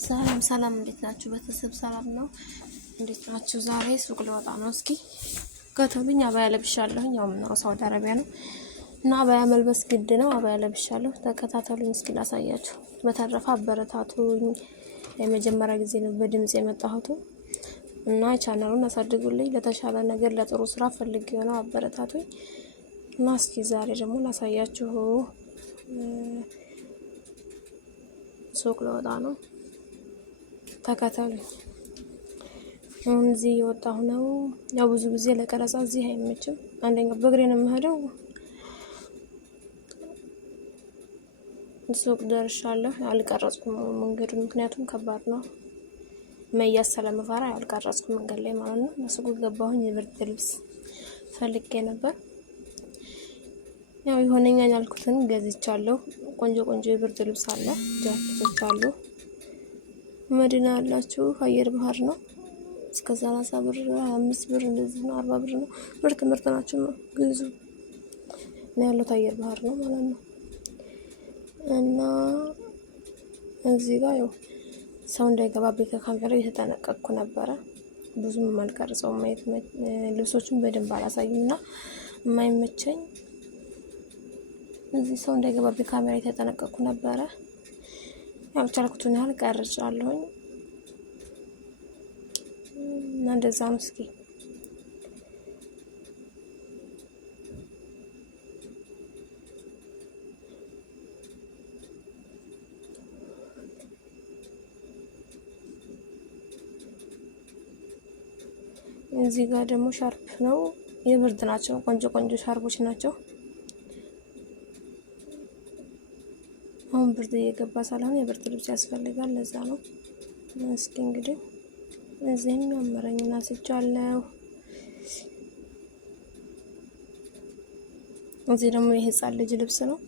ሰላም እንዴት ናችሁ? ቤተሰብ ሰላም ነው? እንዴት ናችሁ? ዛሬ ሱቅ ልወጣ ነው። እስኪ ከተሉኝ አባያ ለብሻለሁኝ። ያው ነው ሳውዲ አረቢያ ነው እና አባያ መልበስ ግድ ነው። አባያ ለብሻለሁ። ተከታተሉኝ እስኪ ላሳያችሁ። በተረፈ አበረታቱኝ። የመጀመሪያ ጊዜ ነው በድምጽ የመጣሁት እና ቻናሉን አሳድጉልኝ። ለተሻለ ነገር ለጥሩ ስራ ፈልጌው ነው። አበረታቱኝ እና እስኪ ዛሬ ደግሞ ላሳያችሁ። ሱቅ ልወጣ ነው። ተከታተሉኝ። እዚህ የወጣሁ ነው። ያው ብዙ ጊዜ ለቀረጻ እዚህ አይመችም። አንደኛው በእግሬ ነው የምሄደው። ሱቅ ደርሻለሁ። አልቀረጽኩም መንገዱን፣ ምክንያቱም ከባድ ነው። መያዝ ስለምፈራ አልቀረጽኩም መንገድ ላይ ማለት ነው። ለሱቅ ገባሁኝ። የብርድ ልብስ ፈልጌ ነበር። ያው ይሆነኛል ያልኩትን ገዝቻለሁ። ቆንጆ የብርድ ልብስ አለ፣ ጃኬቶች አሉ። መዲና ያላችሁ አየር ባህር ነው። እስከ 30 ብር 25 ብር እንደዚህ ነው፣ 40 ብር ነው። ምርጥ ናቸው፣ ግዙ ነው ያለው። አየር ባህር ነው ማለት ነው። እና እዚህ ጋር ያው ሰው እንዳይገባብኝ ከካሜራ እየተጠነቀቅኩ ነበረ። ብዙም አልቀርጸውም። ልብሶቹን በደንብ አላሳይምና የማይመቸኝ እዚህ ሰው እንዳይገባብኝ ካሜራ እየተጠነቀቅኩ ነበረ። ያው ቻልኩትን ያህል ቀርጫለሁኝ እና እንደዛ ነው። እስኪ እዚህ ጋር ደግሞ ሻርፕ ነው፣ የብርድ ናቸው። ቆንጆ ሻርፖች ናቸው። አሁን ብርድ እየገባ ሳልሆን የብርድ ልብስ ያስፈልጋል፣ ለዛ ነው። እስኪ እንግዲህ እዚህም ያመረኝና ስጫለው። እዚህ ደግሞ የህፃን ልጅ ልብስ ነው።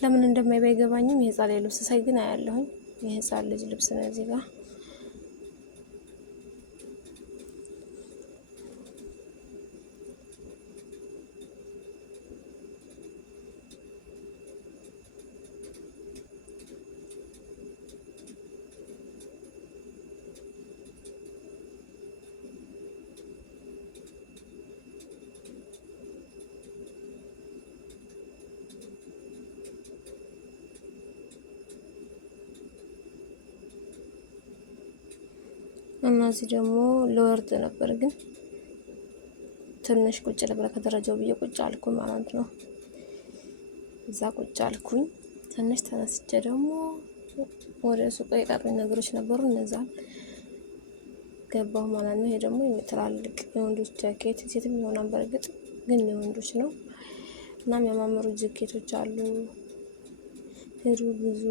ለምን እንደማይገባኝም የህፃን ልጅ ልብስ ሳይ ግን አያለሁኝ። የህፃን ልጅ ልብስ ነው እዚህ ጋር። እና እዚህ ደግሞ ለወርድ ነበር፣ ግን ትንሽ ቁጭ ልብለ ከደረጃው ብዬ ቁጭ አልኩ ማለት ነው። እዛ ቁጭ አልኩኝ። ትንሽ ተነስቼ ደግሞ ወደ ሱቅ የቀሩኝ ነገሮች ነበሩ፣ እነዛን ገባሁ ማለት ነው። ይሄ ደግሞ ትላልቅ የወንዶች ጃኬት፣ ሴትም ይሆናል በእርግጥ ግን የወንዶች ነው። እና የሚያማምሩ ጃኬቶች አሉ። ሄዱ ብዙ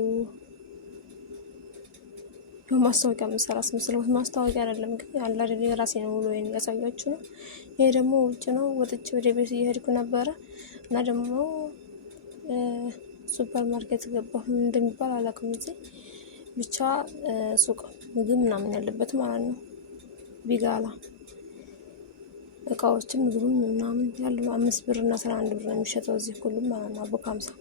ማስታወቂያ መሰራስ መስለው ማስታወቂያ አይደለም ግን ያለ አይደል የራሴ ነው ውሎ ያሳያችሁ ነው። ይሄ ደግሞ ውጭ ነው። ወጥቼ ወደ ቤት እየሄድኩ ነበረ እና ደግሞ ሱፐር ማርኬት ገባሁ። እንደሚባል አላውቅም። እዚህ ብቻ ሱቅ ምግብ ምናምን ያለበት ማለት ነው። ቢጋላ እቃዎችም ምግብም ምናምን ያሉ 5 ብር እና 11 ብር ነው የሚሸጠው እዚህ ሁሉም ማለት ነው። አቦ 50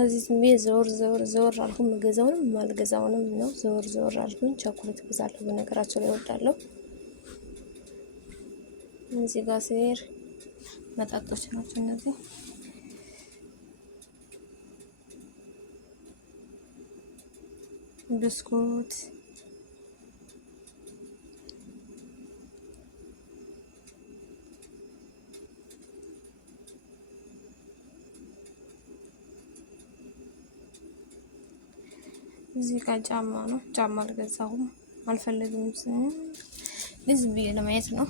እዚህ ዝም ብዬ ዘወር አልኩኝ። የምገዛውንም የማልገዛውንም ነው ዘወር አልኩኝ። ቸኮሌት እገዛለሁ፣ በነገራቸው ላይ እወዳለሁ። እዚህ ጋር ስሄድ መጠጦች ናቸው እነዚህ። ብስኩት እዚህ ጋር ጫማ ነው። ጫማ አልገዛሁም፣ አልፈለግም። ዝም ብዬ ለማየት ነው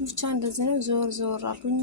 ብቻ። እንደዚህ ነው። ዘወር አልኩኝ።